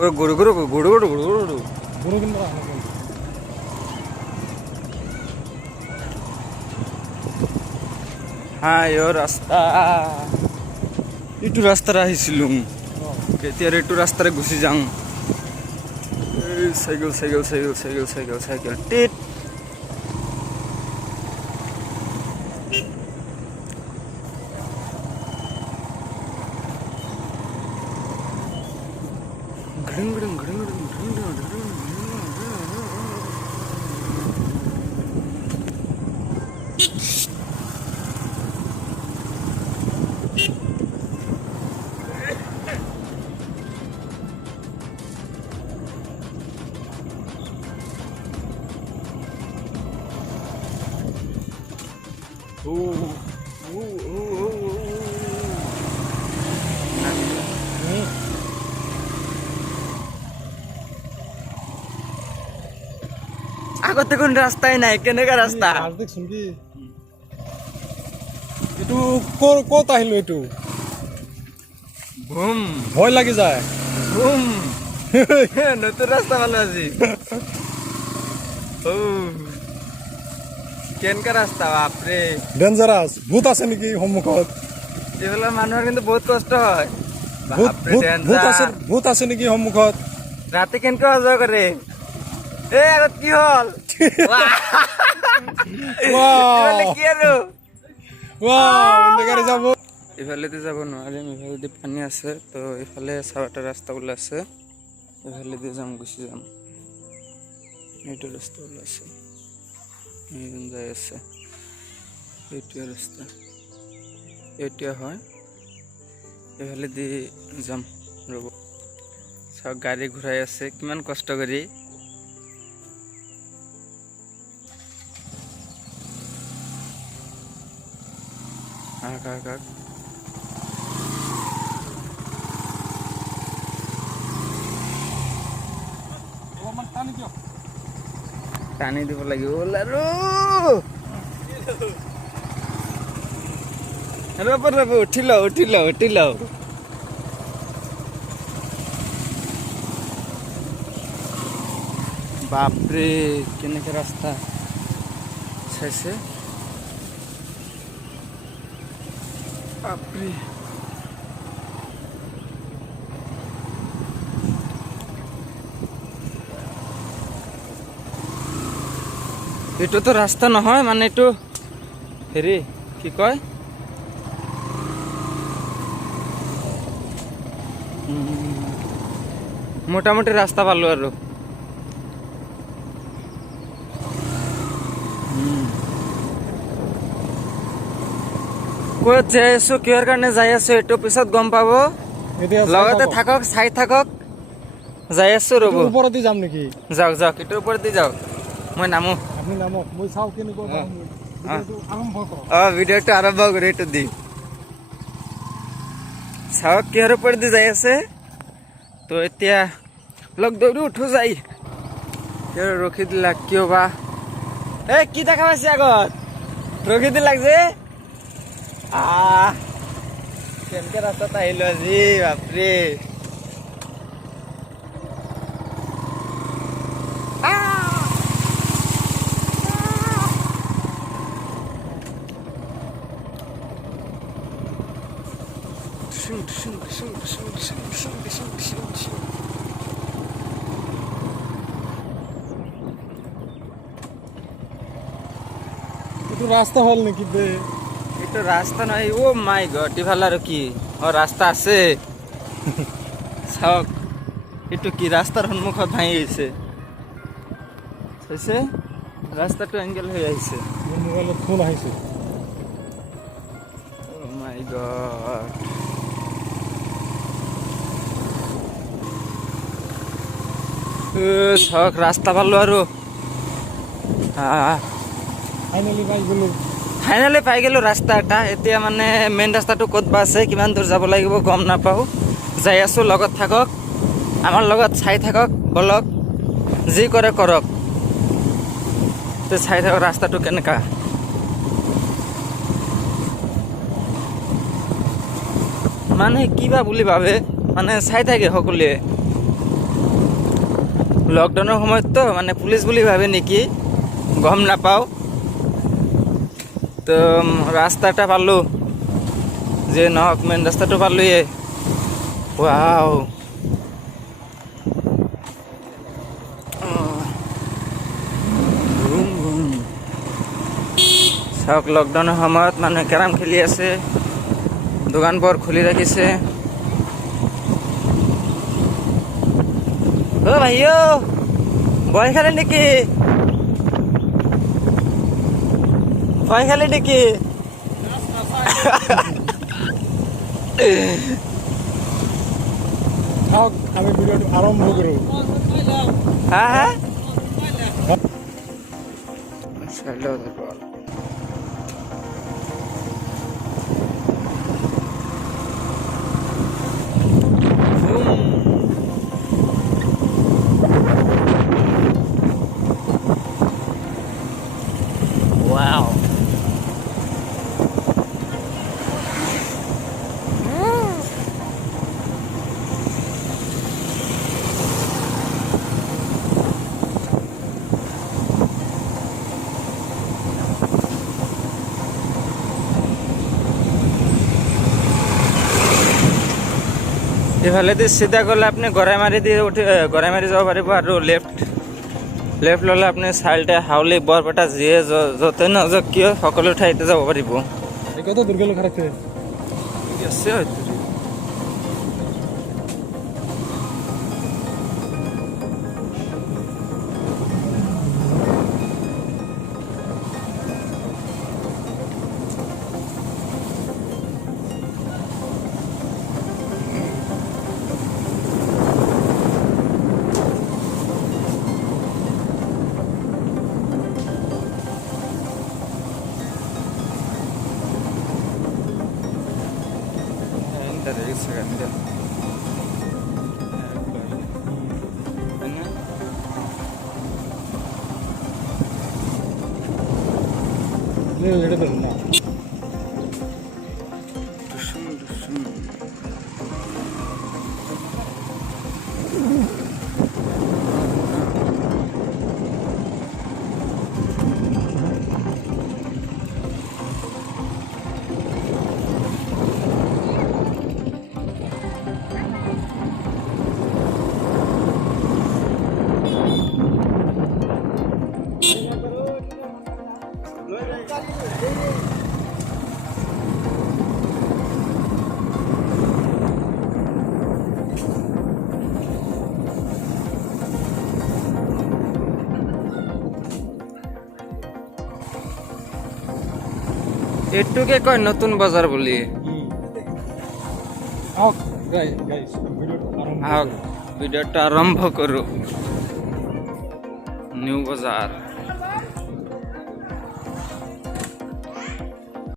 गुड़ गुड़ गुड़ गुड़ गुड़ गुड़ हाँ यो रास्ता इटू रास्ता আহিছিলো এতিয়া এটু রাস্তারে ঘুষি যাও cycle cycle cycle cycle cycle cycle টিট ঘড়ং ঘড়ং ঘড়ং ঘড়ং ঘড়ং আগতে কোন রাস্তাই নাই কেনেকা রাস্তা দেখছুন কি এটু কত আহিলো এটু ঘুম ভয় লাগি যায় ঘুম নতুন রাস্তা ভালো আছে ও কেনকা রাস্তা বাপরে ডেঞ্জারাস ভূত আছে নাকি সম্মুখত এগুলা মানুহৰ কিন্তু বহুত কষ্ট হয় ভূত আছে নাকি সম্মুখত ৰাতে কেনকা অজয় কৰে এ আগত কি হল কি আৰু ইফালেদি যাব নোৱাৰিম ইফালেদি পানী আছে তো ইফালে চাৰিটা ৰাস্তা ওলাইছে ইফালেদি যাম গুচি যাম এইটো ৰাস্তা ওলাইছে এইজন যাই আছে এইটোৱে ৰাস্তা এইটোৱে হয় ইফালেদি যাম ৰ'ব চাওক গাড়ী ঘূৰাই আছে কিমান কষ্ট কৰি টানি দিব লাগিব আৰু ৰ'ব ৰ'ব উঠি লওঁ উঠি লওঁ উঠি লওঁ বাপৰে কেনেকে ৰাস্তা চাইছে বাপৰে এইটো তো ৰাস্তা নহয় মানে এইটো হেৰি কি কয় মোটামুটি ৰাস্তা পালো আৰু ক'ত যাই আছো কিহৰ কাৰণে যাই আছো এইটো পিছত গম পাব লগতে থাকক চাই থাকক যাই আছো ৰ'ব ওপৰতে যাম নেকি যাওক যাওক এইটোৰ ওপৰতে যাওক মই নামো আপনি নামক মই চাও কেনেকৈ আৰম্ভ কৰক ভিডিঅ'টো আৰম্ভ কৰি এইটো দি চাওক কিহৰ ওপৰতে যাই আছে তো এতিয়া লগ দৌৰি উঠো যাই ৰখি দিলাক কিয় বা এই কি দেখা পাইছে আগত ৰখি দিলাক যে কেনেকে ৰাস্তাত আহিলো আজি বাপৰে এইটো ৰাস্তা হল নেকি বে এইটো ৰাস্তা নাই ও মাই গড ইফালে আৰু কি ৰাস্তা আছে চাওক এইটো কি ৰাস্তাৰ সন্মুখত ভাঙি গৈছে চাইছে ৰাস্তাটো এংগেল হৈ আহিছে মোৰ মোবাইলত ফোন আহিছে ও মাই গড চাওক ৰাস্তা পালো আৰু ফাইনেলি পাই গেলো ৰাস্তা এটা এতিয়া মানে মেইন ৰাস্তাটো ক'ত বা আছে কিমান দূৰ যাব লাগিব গম নাপাওঁ যাই আছো লগত থাকক আমাৰ লগত চাই থাকক বলক যি কৰে কৰক তে চাই থাকক ৰাস্তাটো কেনেকা। মানে কিবা বুলি ভাবে, মানে চাই থাকে সকলোৱে। লকডাউনৰ সময়ততো মানে পুলিচ বুলি ভাবে নেকি, গম নাপাওঁ। তো ৰাস্তাটা পালোঁ, যে নহওক মেইন ৰাস্তাটো পালোঁয়ে। ৱাও, চাওক লকডাউনৰ সময়ত মানুহে কেৰাম খেলি আছে, দোকানবোৰ খুলি ৰাখিছে। অ ভাই অ, ভয় খালে নেকি? ভয় খালে নেকি? আহক আমি ভিডিওটো আৰম্ভ কৰোঁ। হা হা wow. ইফালেদি চিধা গ'লে আপুনি গড়াইমাৰি দি উঠি গড়াইমাৰি যাব পাৰিব, আৰু লেফ্ট ল'লে আপুনি চাইলতে হাউলি বৰপেটা যিয়ে য'তে নাযাওক কিয় সকলো ঠাইতে যাব পাৰিব। কত দুৰ্গা লেখা ৰাখছে? আছে হয়তো। এটা ধৰুন না। এইটোকে কয় নতুন বজাৰ বুলি। আহক গাইস ভিডিওটো আৰম্ভ আহক ভিডিওটা আৰম্ভ কৰোঁ। নিউ বজাৰ।